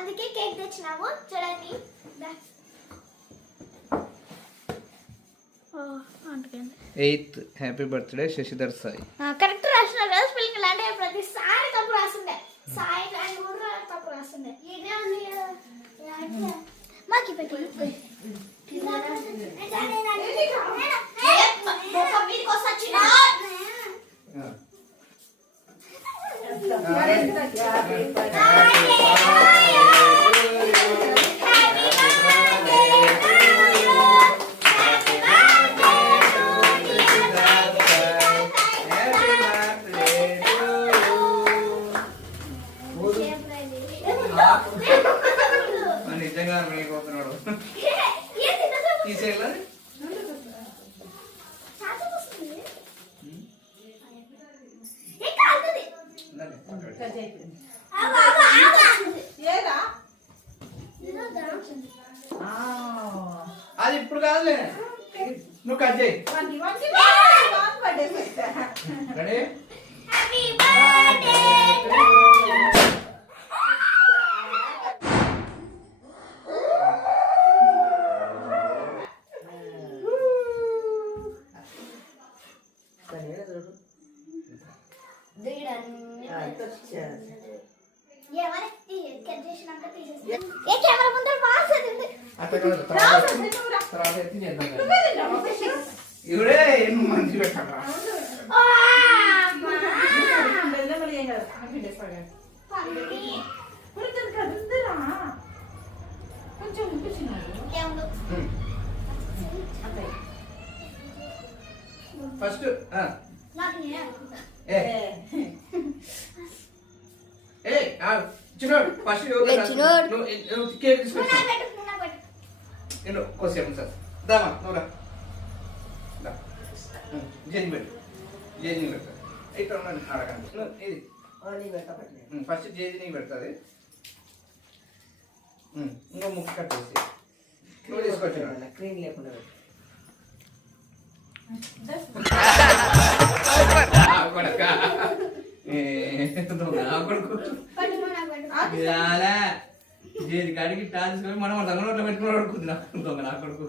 అందుకే కేక్ తెచ్చినాము చూడండి. Eighth happy birthday Shashidhar Sai. Correct రాసిన కదా స్పెల్లింగ్. అంటే ప్రతిసారి తప్పు రాస్తుండే. సాయి అని కూడా తప్పు రాస్తుండే. ఇదే ఉంది మాకి పెట్టి నిజంగా పోతున్నాడు తీసేయాలి. అది ఇప్పుడు కాదులే, నువ్వు కట్ చేయి. రెడీ? ఇవిడే ఎన్ని మంది పెట్టారా? ఫస్ట్ చిన్నోడు ఫస్ట్ కేక్ తీసుకొచ్చి కోసేపు సార్ దామా నువ్వురా జేని పెట్టు. జేజీని పెడతా ఇక్కడ ఉండండి అడగండి. ఇది ఫస్ట్ జేజీని పెడుతుంది. ఇంకో ముక్కు కట్టేసి నువ్వు తీసుకొచ్చి క్రీమ్ లేకుండా జేది కాడికి టాల్ తీసుకొని మనం రంగంలో పెట్టుకుని అడుగుతుంది దొంగ నా కొడుకు.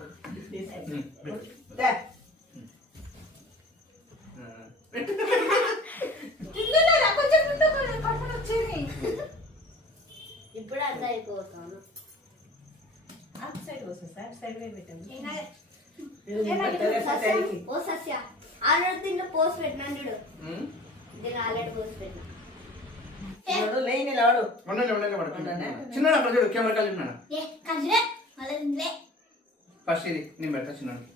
ఇప్పుడు అర్థం అయిపోతాను. ఓ సస్య ఆల్రెడీ దీంట్లో పోస్ట్ పెట్టినాడు. దీన్ని ఆల్రెడీ పోస్ట్ పెట్టినా. చిన్న కెమెరా కలిపి ఫస్ట్ ఇది నేను పెడతా చిన్నకి.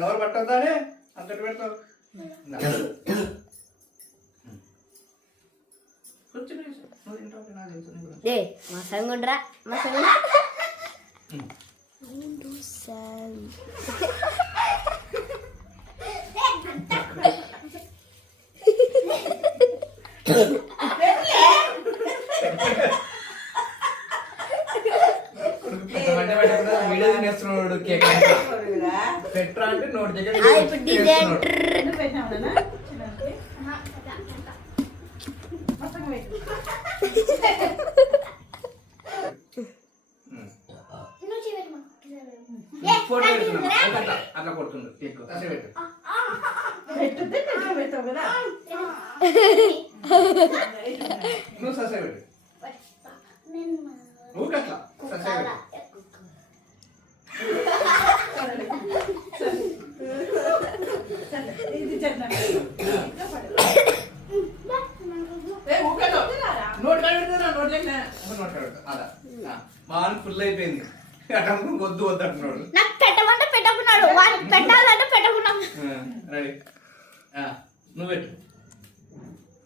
నోరు పట్టద్దానే అంతటి పెడతావు. వీడియో తినేస్తున్నాడు కేక్ పెట్రా అంటే నోటి దగ్గర ఫోటో పెడుతున్నా అట్లా కొడుతుంది కేక్ అసలు పెట్టు. నువ్వు ససే పెట్టు ఊకట్లా ససే పెట్టు. నోట్ మాన్ ఫుల్ అయిపోయింది. వద్దు వద్దు అంటున్నాడు. నాకు పెట్టమంటే పెట్టుకున్నాడు, పెట్టాలంటే పెట్టుకున్నాం. రెడీ నువ్వు పెట్టు.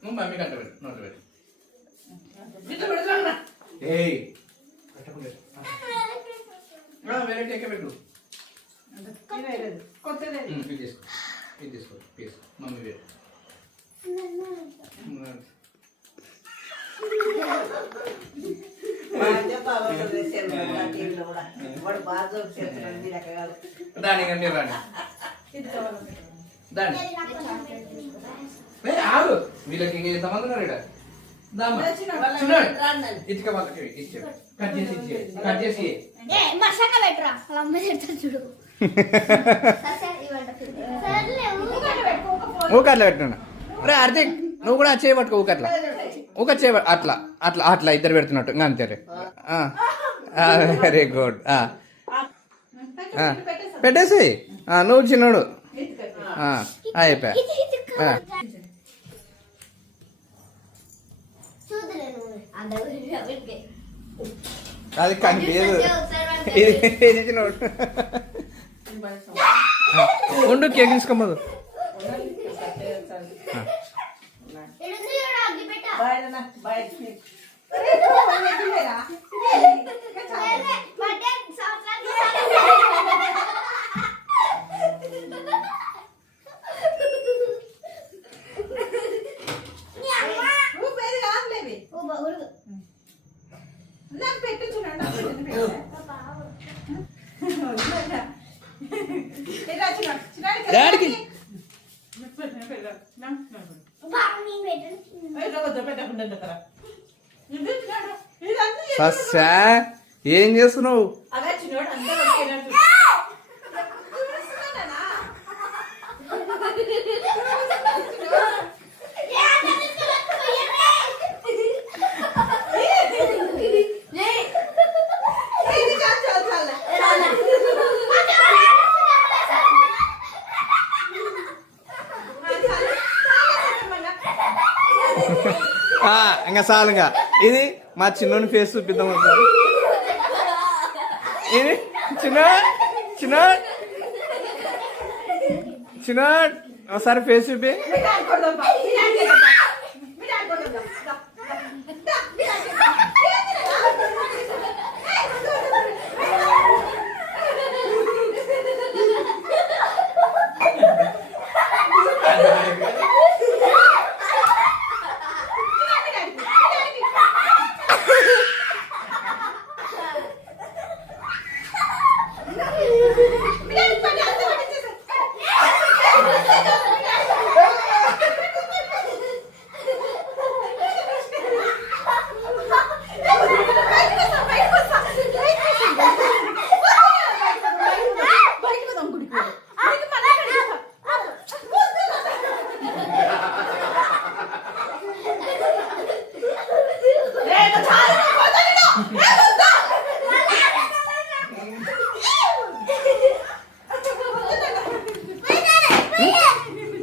నువ్వు మమ్మీ కట్ట పెట్టు. నోట్ పెట్టు. ఏయ్ వేరే కేక్ పెట్టు. ఇది తీసుకో, ఇది తీసుకో ప్లీజ్. మమ్మీ పెట్టు. దానికంటే రాని దాన్ని ఆగు, వీళ్ళకి ఎంతమంది ఉన్నారు ఇక్కడ. ఇటుక వాళ్ళకి ఇచ్చాడు, కట్ చేసి ఇచ్చేది, కట్ చేసి మసాక పెట్టరా వాళ్ళ అమ్మ చెప్తారు చూడు. ఊకట్లా పెట్టినా రే హార్దిక్, నువ్వు కూడా చేయబట్టుకో ఊకట్లా, ఊక చేయ అట్లా అట్లా అట్లా ఇద్దరు పెడుతున్నట్టు ఇంకా అంతే. Very good. పెట్టేసి నువ్వు చిన్నోడు అయిపోయా. అది కనిపించదు, ఇది చిన్నోడు. ఉండు కేక్ తీసుకోమదు. సస్యా ఏం చేస్తున్నావు? ఇంకా చాలుగా. ఇది మా చిన్నోని ఫేస్ చూపిద్దాం ఒకసారి. ఇది చిన్న చిన్న చిన్న ఒకసారి ఫేస్ చూపి.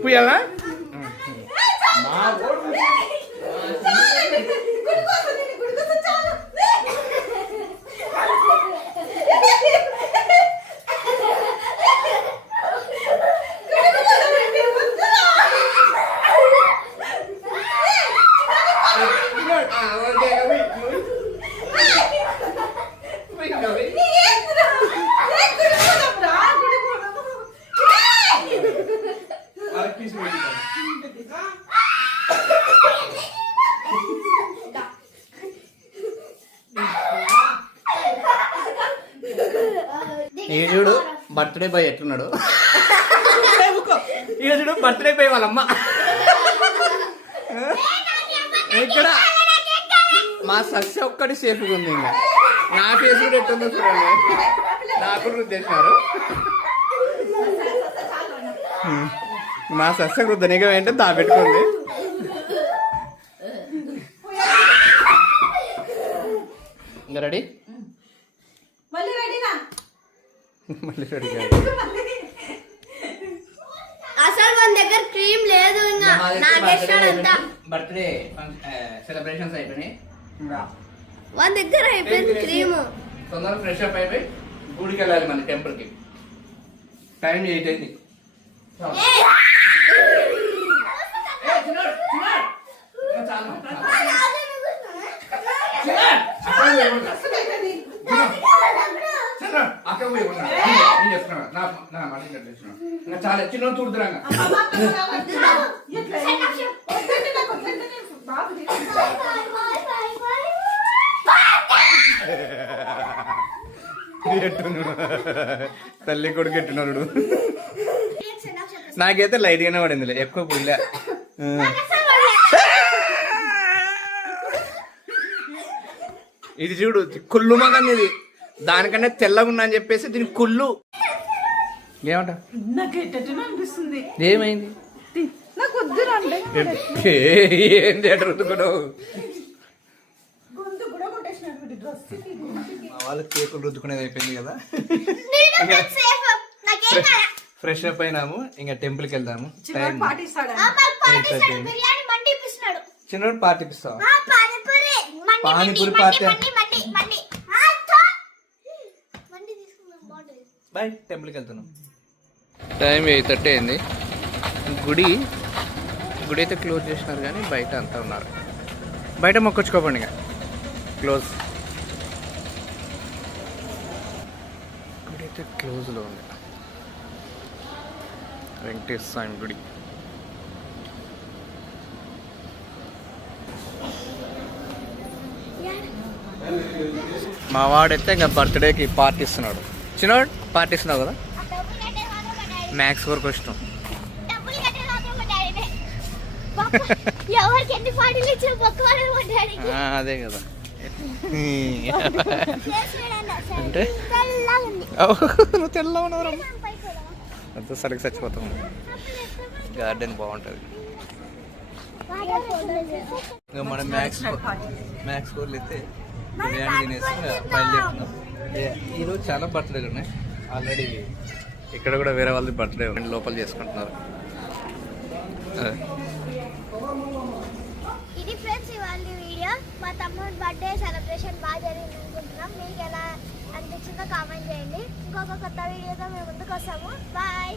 పుయ్యాలా? ఈజుడు బర్త్డే బాయ్ ఎట్లున్నాడు? ఈజుడు బర్త్డే బాయ్ వాళ్ళమ్మ ఇక్కడ. మా సస్య ఒక్కటి సేఫ్గా ఉంది. ఇంకా నా ఫేస్ కూడా ఎట్టుందో చూడండి, నాకు రుద్దేసినారు. మా సస్య రుద్దనిగా ఏంటంటే దాపెట్టుకుంది. ఇంకా రెడీ? మళ్ళీ రెడీ కాదు. అసలు మన దగ్గర క్రీమ్ లేదు. బర్త్డే సెలబ్రేషన్స్ అయిపోయినాయి, మన దగ్గర అయిపోయింది క్రీమ్. తొందరగా ఫ్రెష్ అప్ అయిపోయి గుడికి వెళ్ళాలి మన టెంపుల్ కి. టైం 8 అయింది. అక్కడ పోయి నేను చెప్తున్నా, నా మాట ఇంకా చాలా చిన్న తూడుతురాగా. తల్లి కొడుకు ఎట్టున్నాడు. నాకైతే లైట్ గానే పడిందిలే, ఎక్కువ పుల్లే. ఇది చూడు కుళ్ళు మగంది, ఇది దానికన్నా తెల్లగా ఉన్నా అని చెప్పేసి దీనికి కుళ్ళు. ఏమంట నాకు ఎట్టనో అనిపిస్తుంది. ఏమైంది? నాకు వద్దు రండి. ఏంటి అటు రుద్దుకున్నావు? గొంతు కూడా కొట్టేసినటువంటి డ్రెస్ మా వాళ్ళకి కేకులు రుద్దుకునేది అయిపోయింది కదా, ఫ్రెష్ అప్ అయినాము, ఇంకా టెంపుల్కి వెళ్దాము. చిన్నోడు పాటిస్తాడు. చిన్నోడు పార్టీ ఇస్తావా? పానీపూరి పార్టీ. బాయ్, టెంపుల్కి వెళ్తున్నాం. టైం 8:30 అయింది. గుడి అయితే క్లోజ్ చేసినారు కానీ బయట అంతా ఉన్నారు. బయట మొక్కొచ్చుకోకండి, ఇంకా క్లోజ్. గుడి అయితే క్లోజ్లో ఉంది. వెంకటేశ్వర స్వామి గుడి. మా వాడైతే ఇంకా బర్త్డేకి పార్టీ ఇస్తున్నాడు. చిన్నవాడు పార్టీ ఇస్తున్నావు కదా, మ్యాథ్స్ వరకు ఇష్టం. అదే కదా అంటే నువ్వు తెల్ల ఉన్నావు, అంత సరిగ్గా చచ్చిపోతాము. గార్డెన్ బాగుంటుంది. ఇంకా మనం మ్యాథ్స్ స్కోర్లు అయితే బిర్యానీ తినేసి బయలుదేరుతున్నాం. ఈరోజు చాలా బర్త్డేలు ఉన్నాయి ఆల్రెడీ. ఇక్కడ కూడా వేరే వాళ్ళది బర్త్డే లోపల చేసుకుంటున్నారు. ఇది ఫ్రెండ్స్ ఇవాళ వీడియో. మా తమ్ముడు బర్త్డే సెలబ్రేషన్ బాగా జరిగింది అనుకుంటున్నాం. మీకు ఎలా అనిపించిందో కామెంట్ చేయండి. ఇంకొక కొత్త వీడియోతో మేము ముందుకు వస్తాము. బాయ్.